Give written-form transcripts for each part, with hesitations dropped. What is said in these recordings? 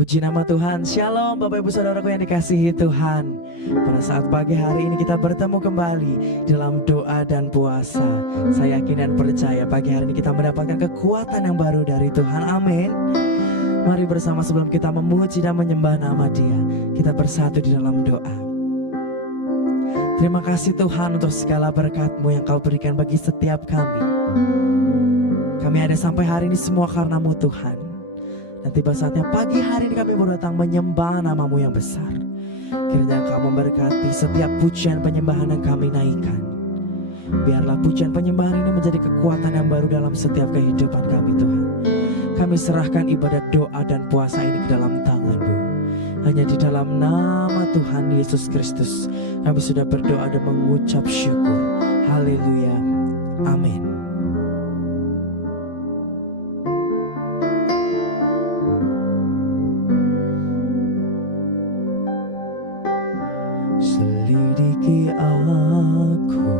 Puji nama Tuhan. Shalom Bapak Ibu Saudaraku yang dikasihi Tuhan. Pada saat pagi hari ini kita bertemu kembali dalam doa dan puasa. Saya yakin dan percaya pagi hari ini kita mendapatkan kekuatan yang baru dari Tuhan. Amin. Mari bersama sebelum kita memuji dan menyembah nama Dia, kita bersatu di dalam doa. Terima kasih Tuhan untuk segala berkat-Mu yang Kau berikan bagi setiap kami. Kami ada sampai hari ini semua karena-Mu Tuhan. Dan tiba saatnya pagi hari ini kami baru datang menyembah nama-Mu yang besar. Kiranya Engkau memberkati setiap pujian penyembahan yang kami naikkan. Biarlah pujian penyembahan ini menjadi kekuatan yang baru dalam setiap kehidupan kami Tuhan. Kami serahkan ibadat doa dan puasa ini ke dalam tangan-Mu. Hanya di dalam nama Tuhan Yesus Kristus kami sudah berdoa dan mengucap syukur. Haleluya. Amin. Selidiki aku,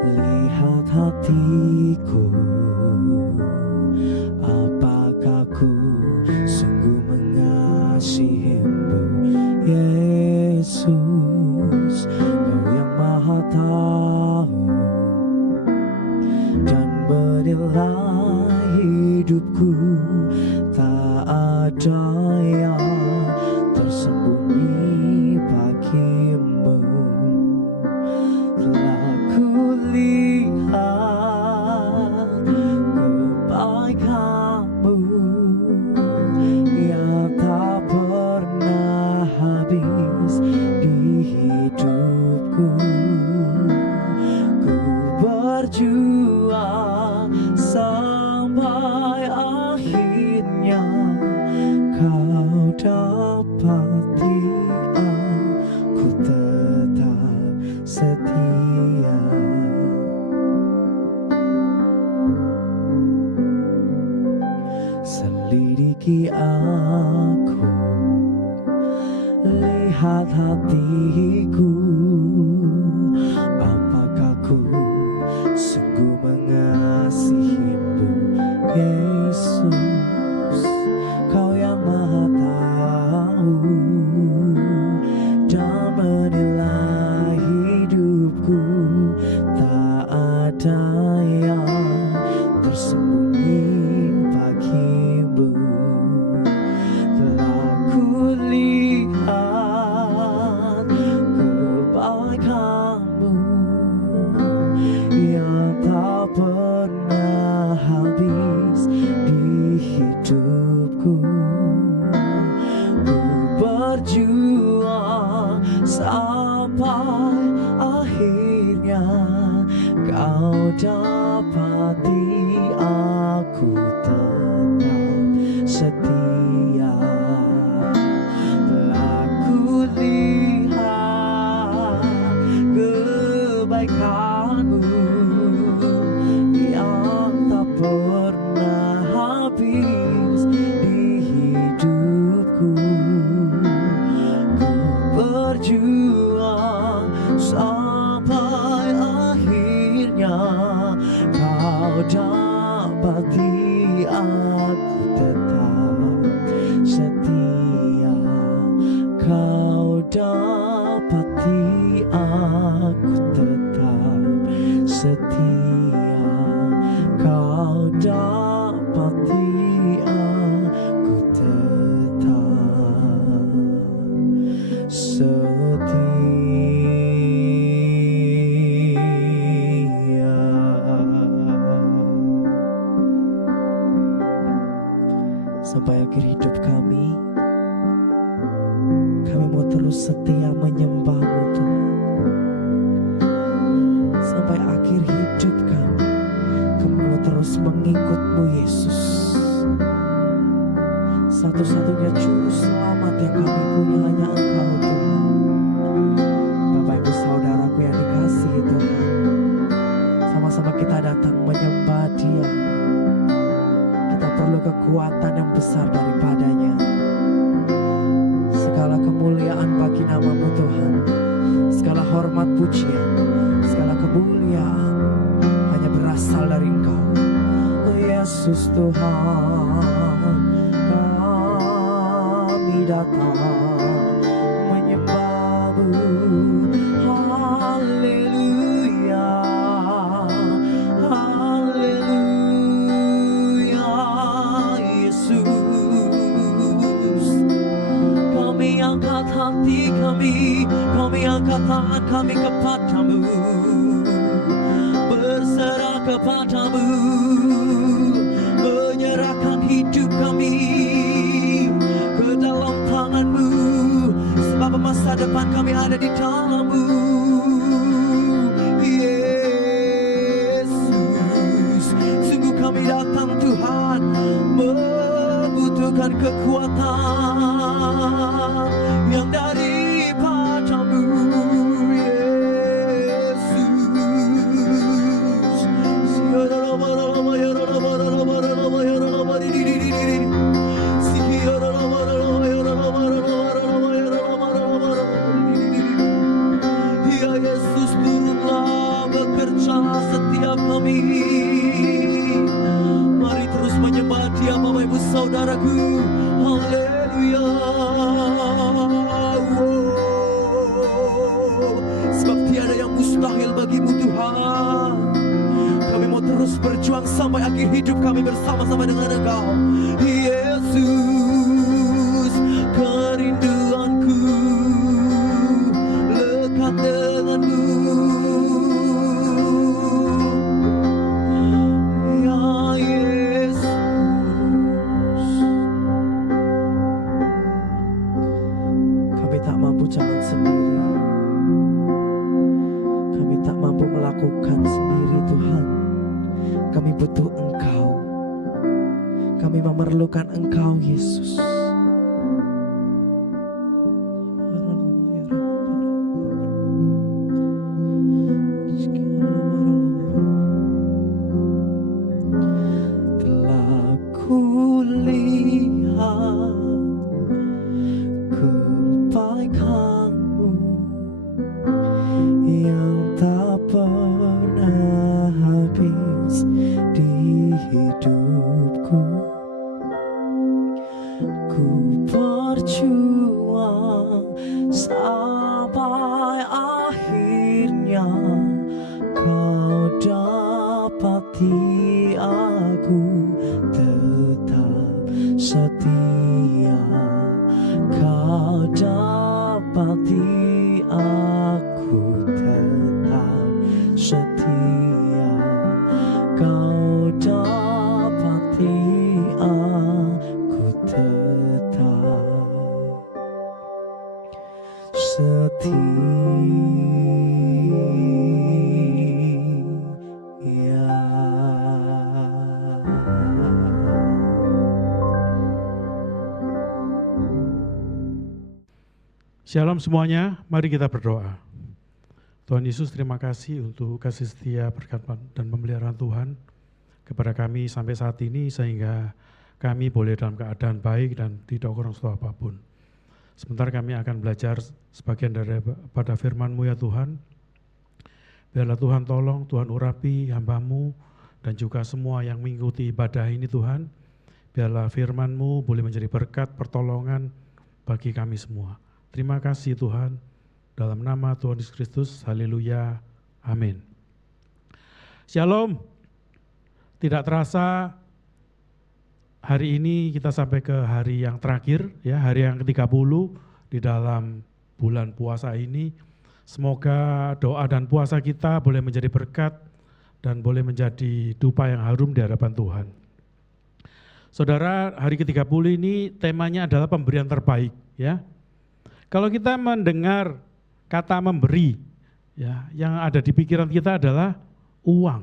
lihat hatiku, apakah ku sungguh mengasihi-Mu, Yesus. Kau yang maha tahu dan menilai hidupku, tak ada yang tersembunyi bagimu. Telah kulihat kebaikan-Mu yang tak pernah habis di hidupku. Ku berjuang sampai akhirnya Kau dapati aku tetap setia. Selidiki aku, lihat hatiku, apakah ku sungguh mengasihi-Mu, Yesus. Kau yang maha tahu dan menilai hidupku, tak ada yang tersembunyi bagimu. Telah kulihat kebaikan-Mu yang tak pernah habis di hidupku. Ku berjuang sampai akhirnya Kau dapati aku tetap setia. Telah kulihat kebaikan-Mu yang tak pernah habis di hidupku. Ku berjuang sampai akhirnya Kau dapati aku tetap setia. Kau dapati aku tetap setia. Kau dapati aku tetap setia. Sampai akhir hidup kami mau terus setia menyembah-Mu Tuhan. Sampai akhir hidup kami mau terus mengikut-Mu Yesus. Satu-satunya juru selamat yang kami punya hanya Engkau Tuhan. Bapak Ibu Saudaraku yang dikasihi Tuhan, sama-sama kita datang menyembah Dia. Kita perlu kekuatan yang besar daripadanya. Segala kemuliaan bagi nama-Mu Tuhan, segala hormat pujian, segala kemuliaan hanya berasal dari Engkau, Yesus Tuhan. Kau kami datang menyembah-Mu. Haleluya, haleluya Yesus. Kami angkat hati kami angkat tangan kami kepadamu, berserah kepadamu, menyerahkan hidup kami ke dalam tangan-Mu, sebab masa depan kami ada di dalam-Mu. Yesus, sungguh kami datang Tuhan membutuhkan kekuatan yang daripada-Mu. Setiap kami, mari terus menyembah Dia Bapak Ibu Saudaraku. Haleluya. Sebab tiada yang mustahil bagimu Tuhan. Kami mau terus berjuang sampai akhir hidup kami bersama-sama dengan Engkau Yesus. Kerinduanku lekat dengan-Mu. Jalan sendiri, kami tak mampu melakukan sendiri Tuhan. Kami butuh Engkau, kami memerlukan Engkau Yesus. Telah kulihat kebaikan-Mu yang tak pernah habis di hidupku. Ku berjuang sampai akhirnya Kau dapati aku tetap setia. Kau dapati aku tetap setia. Kau dapati aku tetap setia. Shalom semuanya, mari kita berdoa. Tuhan Yesus, terima kasih untuk kasih setia, berkat dan pemeliharaan Tuhan kepada kami sampai saat ini, sehingga kami boleh dalam keadaan baik dan tidak kurang suatu apapun. Sebentar kami akan belajar sebagian daripada firman-Mu ya Tuhan. Biarlah Tuhan tolong, Tuhan urapi hamba-Mu dan juga semua yang mengikuti ibadah ini Tuhan. Biarlah firman-Mu boleh menjadi berkat, pertolongan bagi kami semua. Terima kasih Tuhan, dalam nama Tuhan Yesus Kristus, haleluya, amin. Shalom, tidak terasa hari ini kita sampai ke hari yang terakhir, ya, hari yang ke-30 di dalam bulan puasa ini. Semoga doa dan puasa kita boleh menjadi berkat dan boleh menjadi dupa yang harum di hadapan Tuhan. Saudara, hari ke-30 ini temanya adalah pemberian terbaik, ya. Kalau kita mendengar kata memberi, ya, yang ada di pikiran kita adalah uang,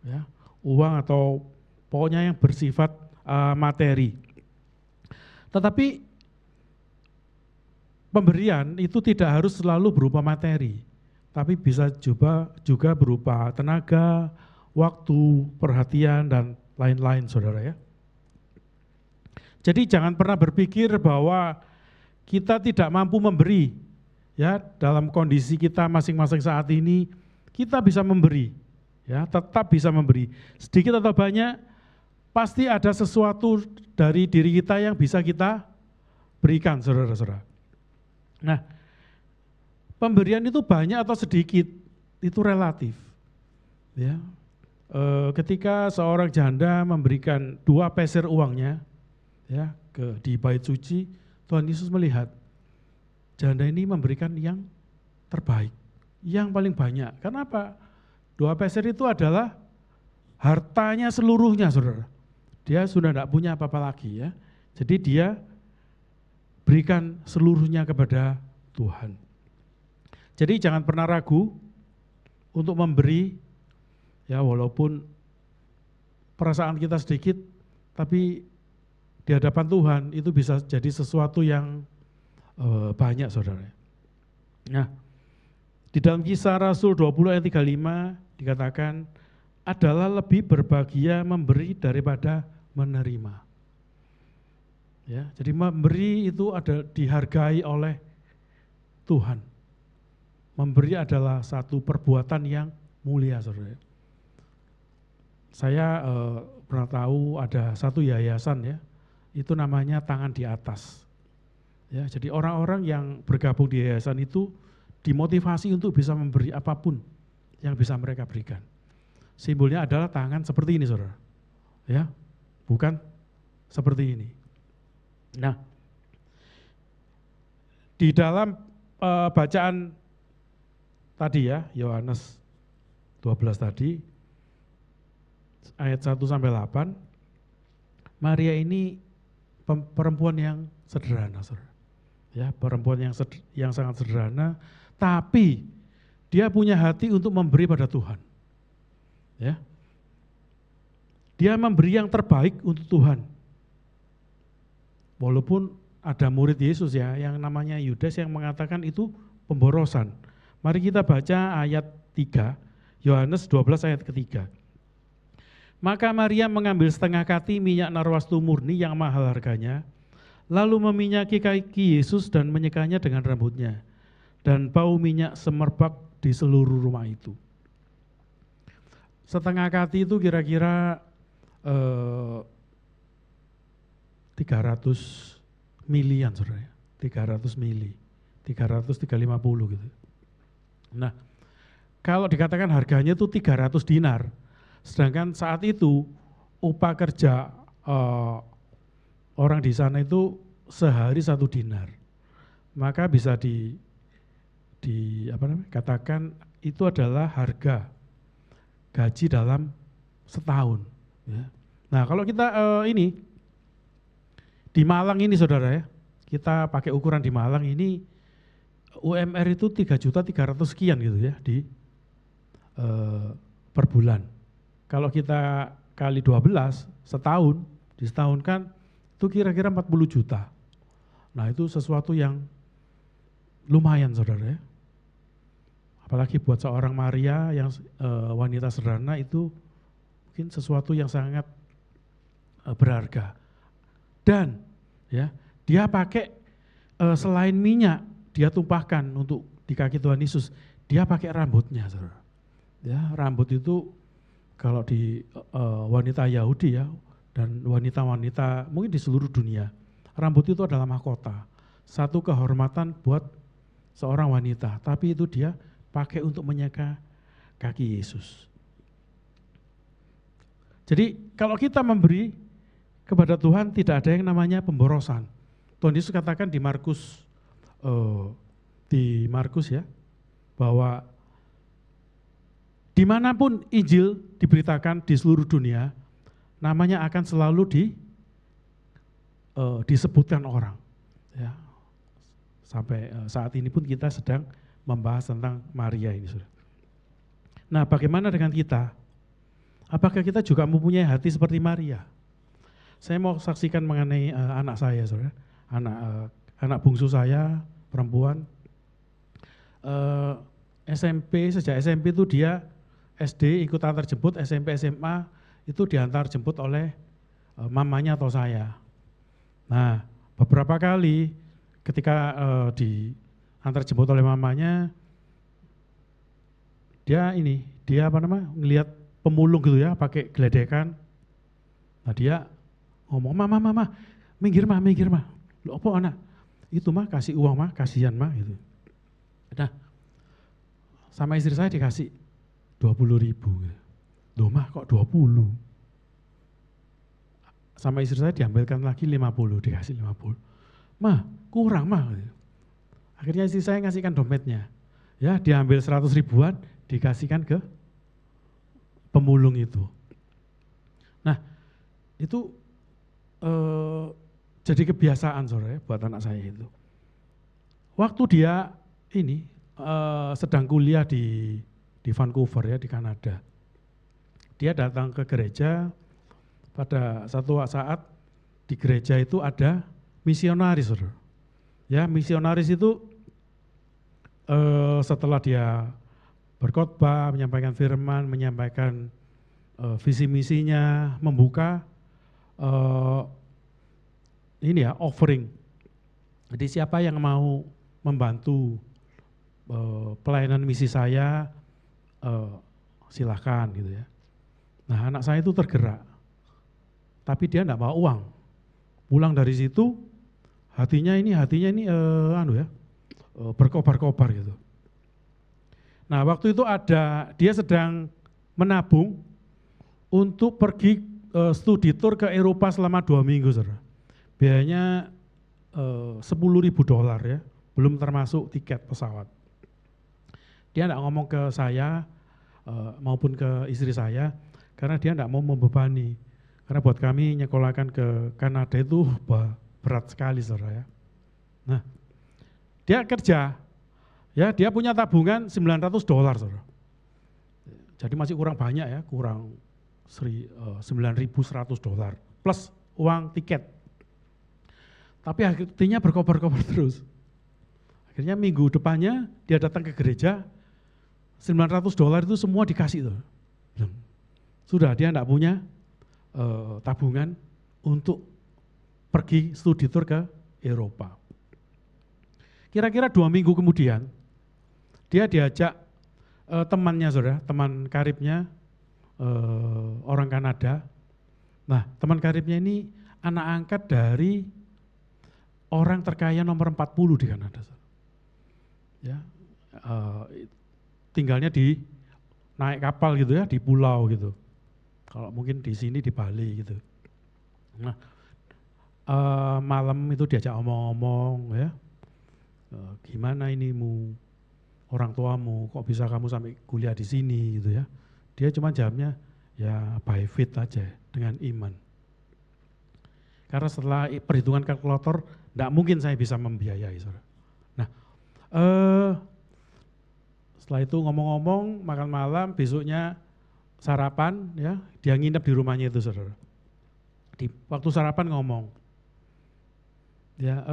ya, uang atau pokoknya yang bersifat materi. Tetapi pemberian itu tidak harus selalu berupa materi, tapi bisa juga berupa tenaga, waktu, perhatian, dan lain-lain, saudara ya. Jadi jangan pernah berpikir bahwa kita tidak mampu memberi, ya, dalam kondisi kita masing-masing saat ini kita bisa memberi, ya, tetap bisa memberi. Sedikit atau banyak pasti ada sesuatu dari diri kita yang bisa kita berikan, saudara-saudara. Nah, pemberian itu banyak atau sedikit, itu relatif. Ya, ketika seorang janda memberikan 2 peser uangnya, ya, di bait suci, Tuhan Yesus melihat janda ini memberikan yang terbaik, yang paling banyak. Kenapa? 2 peser itu adalah hartanya seluruhnya, saudara. Dia sudah tidak punya apa-apa lagi, ya. Jadi dia berikan seluruhnya kepada Tuhan. Jadi jangan pernah ragu untuk memberi, ya, walaupun perasaan kita sedikit, tapi di hadapan Tuhan itu bisa jadi sesuatu yang banyak, saudara. Nah, di dalam Kisah Rasul 20 ayat 35 dikatakan, adalah lebih berbahagia memberi daripada menerima. Ya, jadi memberi itu ada dihargai oleh Tuhan. Memberi adalah satu perbuatan yang mulia, saudara. Saya pernah tahu ada satu yayasan, ya, itu namanya Tangan di Atas. Ya, jadi orang-orang yang bergabung di yayasan itu dimotivasi untuk bisa memberi apapun yang bisa mereka berikan. Simbolnya adalah tangan seperti ini, saudara. Ya, bukan seperti ini. Nah, di dalam bacaan tadi, ya, Yohanes 12 tadi, ayat 1-8, Maria ini perempuan yang sederhana, saudara. Ya, perempuan yang sangat sederhana, tapi dia punya hati untuk memberi pada Tuhan. Ya, dia memberi yang terbaik untuk Tuhan. Walaupun ada murid Yesus, ya, yang namanya Yudas yang mengatakan itu pemborosan. Mari kita baca ayat 3, Yohanes 12 ayat ketiga. Maka Maria mengambil setengah kati minyak narwastu murni yang mahal harganya, lalu meminyaki kaki Yesus dan menyekanya dengan rambutnya, dan bau minyak semerbak di seluruh rumah itu. Setengah kati itu kira-kira 300 milian, saudara. 300 mili, 350 gitu. Nah, kalau dikatakan harganya itu 300 dinar, sedangkan saat itu upah kerja orang di sana itu sehari 1 dinar, maka bisa katakan itu adalah harga gaji dalam setahun. Ya. Nah, kalau kita ini di Malang ini, saudara, ya, kita pakai ukuran di Malang ini UMR itu 3.300.000 sekian gitu, ya, di per bulan. Kalau kita kali 12 setahun, disetahunkan itu kira-kira 40 juta. Nah, itu sesuatu yang lumayan, saudara, ya. Apalagi buat seorang Maria yang wanita sederhana itu mungkin sesuatu yang sangat berharga. Dan, ya, dia pakai selain minyak dia tumpahkan untuk di kaki Tuhan Yesus, dia pakai rambutnya, saudara. Ya, rambut itu kalau di wanita Yahudi, ya, dan wanita-wanita mungkin di seluruh dunia, rambut itu adalah mahkota, satu kehormatan buat seorang wanita, tapi itu dia pakai untuk menyeka kaki Yesus. Jadi kalau kita memberi kepada Tuhan tidak ada yang namanya pemborosan. Tuhan Yesus katakan di Markus, ya, bahwa dimanapun Injil diberitakan di seluruh dunia, namanya akan selalu disebutkan orang. Ya. Sampai saat ini pun kita sedang membahas tentang Maria ini, saudara. Nah, bagaimana dengan kita? Apakah kita juga mempunyai hati seperti Maria? Saya mau saksikan mengenai anak saya, saudara. Anak bungsu saya, perempuan. Sejak SMP itu dia SD ikut antar jemput, SMP SMA itu diantar jemput oleh mamanya atau saya. Nah, beberapa kali ketika diantar jemput oleh mamanya, dia ngelihat pemulung gitu, ya, pakai geledekan. Nah, dia ngomong, mama, minggir mah. Loh, apa anak? itu mah kasih uang mah, kasihan mah gitu. Nah, sama istri saya dikasih 20.000. Loh mah kok 20? Sama istri saya diambilkan lagi 50, dikasih 50. Mah kurang mah. Akhirnya istri saya ngasihkan dompetnya. Ya diambil 100 ribuan, dikasihkan ke pemulung itu. Nah itu jadi kebiasaan saudara ya, buat anak saya itu. Waktu dia ini sedang kuliah di Vancouver ya, di Kanada. Dia datang ke gereja, pada satu saat di gereja itu ada misionaris, saudara. Ya, misionaris itu setelah dia berkhotbah, menyampaikan firman, menyampaikan visi misinya, membuka ini ya offering. Jadi siapa yang mau membantu pelayanan misi saya, silahkan gitu ya. Nah anak saya itu tergerak, tapi dia enggak bawa uang. Pulang dari situ hatinya ini berkobar-kobar gitu. Nah waktu itu dia sedang menabung untuk pergi studi tour ke Eropa selama 2 minggu, saudara. Biayanya $10.000 ya, belum termasuk tiket pesawat. Dia enggak ngomong ke saya maupun ke istri saya, karena dia enggak mau membebani. Karena buat kami nyekolahkan ke Kanada itu berat sekali, saudara ya. Nah, dia kerja, ya dia punya tabungan $900, saudara. Jadi masih kurang banyak ya, kurang $9.100 plus uang tiket. Tapi akhirnya berkobar-kobar terus. Akhirnya minggu depannya dia datang ke gereja, $900 itu semua dikasih tuh. Sudah dia enggak punya tabungan untuk pergi studi tour ke Eropa. Kira-kira 2 minggu kemudian, dia diajak temannya, saudara, teman karibnya, orang Kanada. Nah, teman karibnya ini anak angkat dari orang terkaya nomor 40 di Kanada. Ya, tinggalnya naik kapal gitu ya, di pulau gitu. Kalau mungkin di sini di Bali gitu. Nah, malam itu diajak omong-omong ya, gimana inimu, orang tuamu, kok bisa kamu sampai kuliah di sini gitu ya. Dia cuma jawabnya, ya by faith aja, dengan iman. Karena setelah perhitungan kalkulator, enggak mungkin saya bisa membiayai, saudara. Nah, setelah itu ngomong-ngomong, makan malam, besoknya sarapan, ya, dia nginep di rumahnya itu, saudara. Di waktu sarapan ngomong, ya,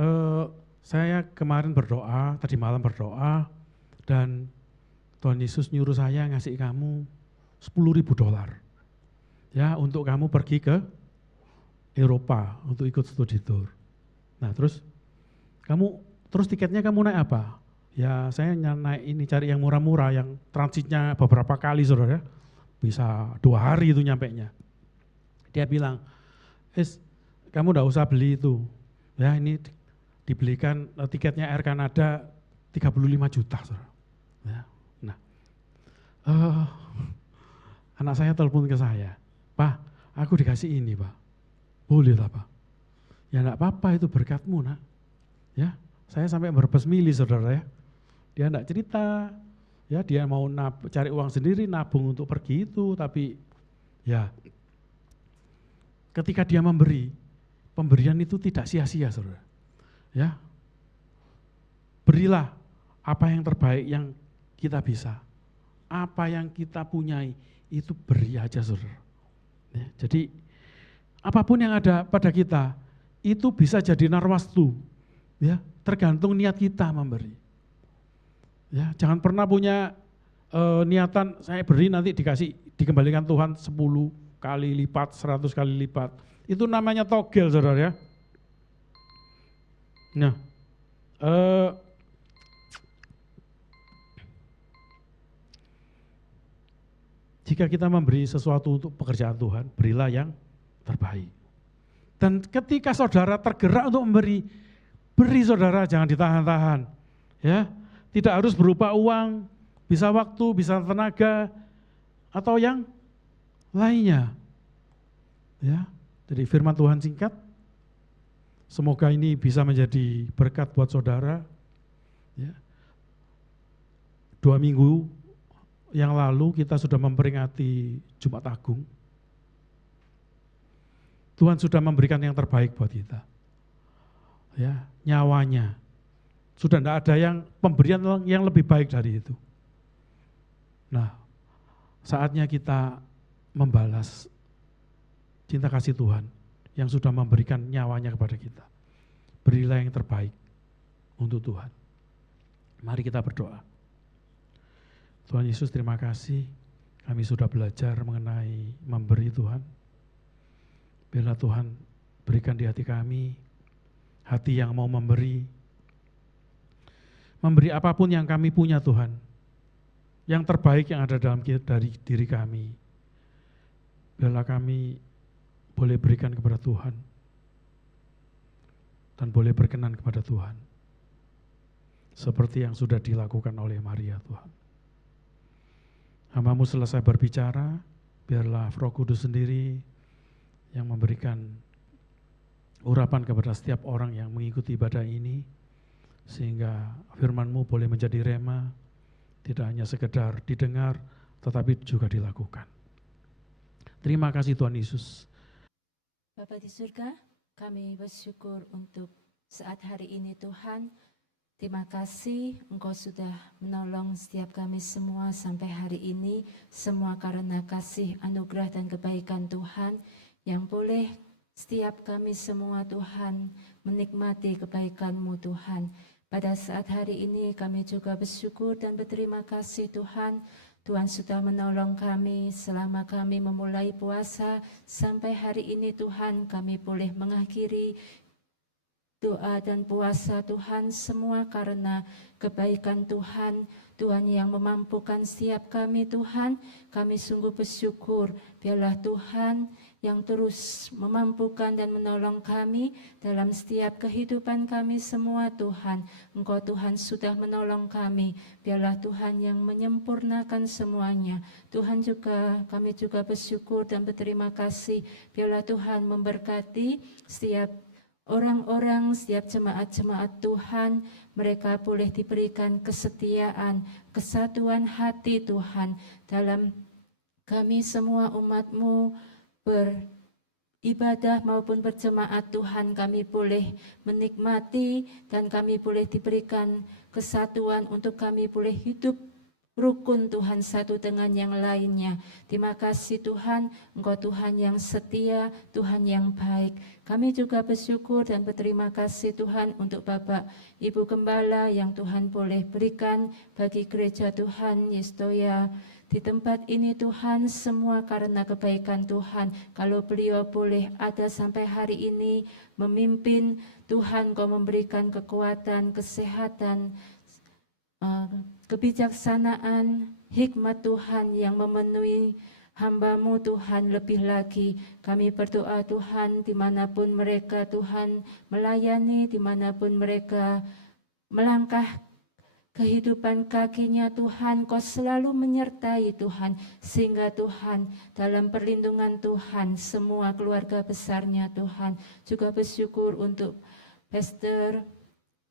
saya kemarin berdoa, tadi malam berdoa, dan Tuhan Yesus nyuruh saya ngasih kamu $10.000, ya, untuk kamu pergi ke Eropa untuk ikut studi tour. Nah, terus tiketnya kamu naik apa? Ya, saya naik ini, cari yang murah-murah, yang transitnya beberapa kali, saudara, bisa 2 hari itu nyampenya. Dia bilang, kamu enggak usah beli itu, ya, ini dibelikan tiketnya Air Canada 35 juta, saudara. Ya, nah, anak saya telepon ke saya, Pak, aku dikasih ini, Pak, boleh lah, Pak? Ya enggak apa-apa, itu berkatmu, nak. Ya, saya sampai berbes mili, saudara ya. Dia enggak cerita, ya dia mau cari uang sendiri, nabung untuk pergi itu, tapi ya ketika dia memberi, pemberian itu tidak sia-sia, saudara. Ya, berilah apa yang terbaik yang kita bisa, apa yang kita punyai itu beri aja, saudara. Ya, jadi apapun yang ada pada kita itu bisa jadi narwastu, ya, tergantung niat kita memberi. Ya, jangan pernah punya niatan saya beri nanti dikembalikan Tuhan 10 kali lipat, 100 kali lipat. Itu namanya togel, saudara ya. Nah, jika kita memberi sesuatu untuk pekerjaan Tuhan, berilah yang terbaik. Dan ketika saudara tergerak untuk memberi, Beri saudara, jangan ditahan-tahan. Ya, tidak harus berupa uang, bisa waktu, bisa tenaga, atau yang lainnya. Ya, jadi firman Tuhan singkat. Semoga ini bisa menjadi berkat buat saudara. Ya. 2 minggu yang lalu kita sudah memperingati Jumat Agung. Tuhan sudah memberikan yang terbaik buat kita. Ya, nyawanya. Sudah tidak ada yang pemberian yang lebih baik dari itu. Nah, saatnya kita membalas cinta kasih Tuhan yang sudah memberikan nyawanya kepada kita. Berilah yang terbaik untuk Tuhan. Mari kita berdoa. Tuhan Yesus, terima kasih kami sudah belajar mengenai memberi Tuhan. Biarlah Tuhan berikan di hati kami hati yang mau memberi apapun yang kami punya Tuhan, yang terbaik yang ada dari diri kami. Biarlah kami boleh berikan kepada Tuhan dan boleh berkenan kepada Tuhan, seperti yang sudah dilakukan oleh Maria Tuhan. Hamba-Mu selesai berbicara, biarlah Roh Kudus sendiri yang memberikan urapan kepada setiap orang yang mengikuti ibadah ini, sehingga firman-Mu boleh menjadi rema, tidak hanya sekedar didengar, tetapi juga dilakukan. Terima kasih Tuhan Yesus. Bapa di surga, kami bersyukur untuk saat hari ini Tuhan. Terima kasih Engkau sudah menolong setiap kami semua sampai hari ini. Semua karena kasih, anugerah dan kebaikan Tuhan yang boleh setiap kami semua Tuhan menikmati kebaikan-Mu Tuhan. Pada saat hari ini kami juga bersyukur dan berterima kasih Tuhan. Tuhan sudah menolong kami selama kami memulai puasa sampai hari ini Tuhan kami boleh mengakhiri doa dan puasa Tuhan semua karena kebaikan Tuhan. Tuhan yang memampukan setiap kami Tuhan, kami sungguh bersyukur. Biarlah Tuhan yang terus memampukan dan menolong kami dalam setiap kehidupan kami semua Tuhan. Engkau Tuhan sudah menolong kami. Biarlah Tuhan yang menyempurnakan semuanya. Tuhan juga, kami juga bersyukur dan berterima kasih. Biarlah Tuhan memberkati setiap orang-orang, setiap jemaat-jemaat Tuhan, mereka boleh diberikan kesetiaan, kesatuan hati Tuhan dalam kami semua umat-Mu beribadah maupun berjemaat Tuhan, kami boleh menikmati dan kami boleh diberikan kesatuan untuk kami boleh hidup rukun Tuhan satu dengan yang lainnya. Terima kasih Tuhan, Engkau Tuhan yang setia, Tuhan yang baik. Kami juga bersyukur dan berterima kasih Tuhan untuk Bapak Ibu Gembala yang Tuhan boleh berikan bagi gereja Tuhan Yestoya. Di tempat ini Tuhan semua karena kebaikan Tuhan. Kalau beliau boleh ada sampai hari ini memimpin, Tuhan Kau memberikan kekuatan, kesehatan, kebijaksanaan, hikmat Tuhan yang memenuhi hamba-Mu Tuhan lebih lagi. Kami berdoa Tuhan dimanapun mereka Tuhan melayani, dimanapun mereka melangkah kehidupan kakinya Tuhan, Kau selalu menyertai Tuhan, sehingga Tuhan dalam perlindungan Tuhan semua keluarga besarnya Tuhan. Juga bersyukur untuk Pastor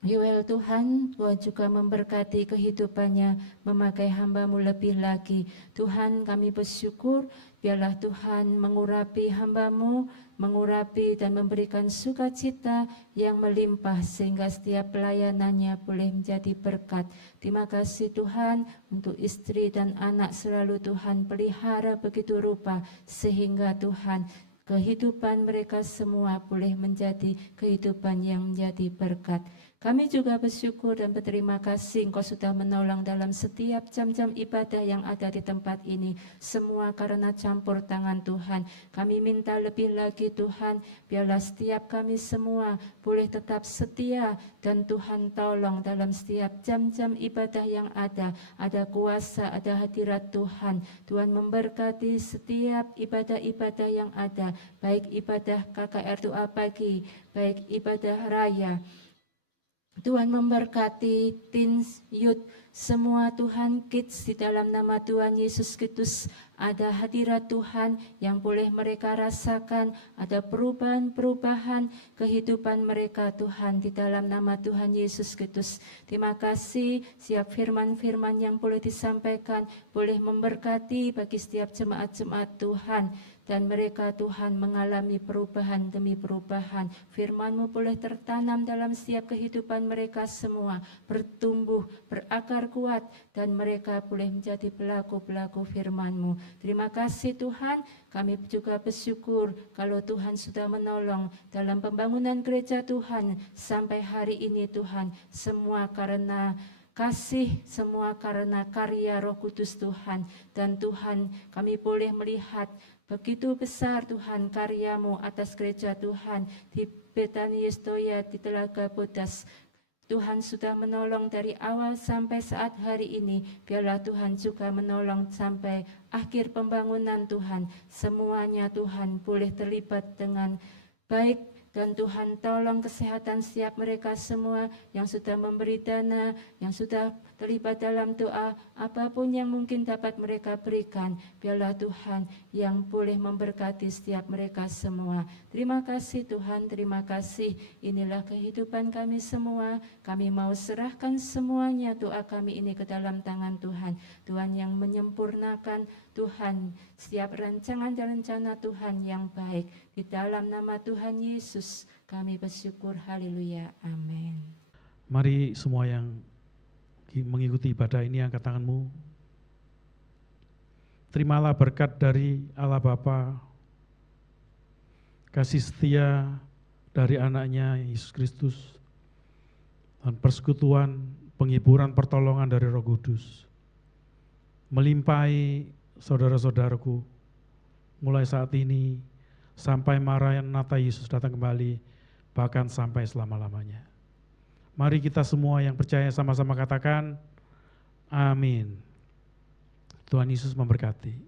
Yoel Tuhan, Tuhan juga memberkati kehidupannya, memakai hamba-Mu lebih lagi. Tuhan kami bersyukur, biarlah Tuhan mengurapi hamba-Mu, mengurapi dan memberikan sukacita yang melimpah sehingga setiap pelayanannya boleh menjadi berkat. Terima kasih Tuhan untuk istri dan anak selalu Tuhan pelihara begitu rupa sehingga Tuhan kehidupan mereka semua boleh menjadi kehidupan yang menjadi berkat. Kami juga bersyukur dan berterima kasih Engkau sudah menolong dalam setiap jam-jam ibadah yang ada di tempat ini. Semua karena campur tangan Tuhan. Kami minta lebih lagi Tuhan, biarlah setiap kami semua boleh tetap setia dan Tuhan tolong dalam setiap jam-jam ibadah yang ada. Ada kuasa, ada hadirat Tuhan. Tuhan memberkati setiap ibadah-ibadah yang ada, baik ibadah KKR doa pagi, baik ibadah raya, Tuhan memberkati teens, youth, semua Tuhan kids di dalam nama Tuhan Yesus Kristus. Ada hadirat Tuhan yang boleh mereka rasakan, ada perubahan-perubahan kehidupan mereka Tuhan di dalam nama Tuhan Yesus Kristus. Terima kasih siap firman-firman yang boleh disampaikan, boleh memberkati bagi setiap jemaat-jemaat Tuhan. Dan mereka Tuhan mengalami perubahan demi perubahan. Firman-Mu boleh tertanam dalam setiap kehidupan mereka semua. Bertumbuh, berakar kuat. Dan mereka boleh menjadi pelaku-pelaku firman-Mu. Terima kasih Tuhan. Kami juga bersyukur kalau Tuhan sudah menolong dalam pembangunan gereja Tuhan. Sampai hari ini Tuhan. Semua karena kasih, semua karena karya Roh Kudus Tuhan. Dan Tuhan, kami boleh melihat begitu besar Tuhan karya-Mu atas gereja Tuhan di Betani Yestoya di Telaga Bodas. Tuhan sudah menolong dari awal sampai saat hari ini. Biarlah Tuhan juga menolong sampai akhir pembangunan Tuhan. Semuanya Tuhan boleh terlibat dengan baik. Dan Tuhan tolong kesehatan setiap mereka semua yang sudah memberi dana, yang sudah terlibat dalam doa, apapun yang mungkin dapat mereka berikan. Biarlah Tuhan yang boleh memberkati setiap mereka semua. Terima kasih Tuhan, terima kasih. Inilah kehidupan kami semua. Kami mau serahkan semuanya doa kami ini ke dalam tangan Tuhan. Tuhan yang menyempurnakan, Tuhan setiap rancangan dan rencana Tuhan yang baik. Di dalam nama Tuhan Yesus kami bersyukur. Haleluya. Amin. Mari semua yang mengikuti ibadah ini angkat tanganmu. Terimalah berkat dari Allah Bapa, kasih setia dari anaknya Yesus Kristus, dan persekutuan, penghiburan, pertolongan dari Roh Kudus melimpahi saudara-saudaraku mulai saat ini sampai Maranatha Yesus datang kembali, bahkan sampai selama-lamanya. Mari kita semua yang percaya sama-sama katakan, amin. Tuhan Yesus memberkati.